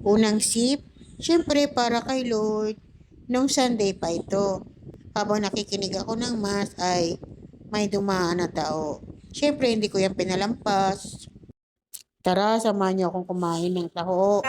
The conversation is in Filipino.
Unang sip, syempre para kay Lord. Nung Sunday pa ito. Habang nakikinig ako ng mass ay may dumaan na tao. Syempre hindi ko yan pinalampas. Tara, samahan niyo akong kumain ng taho.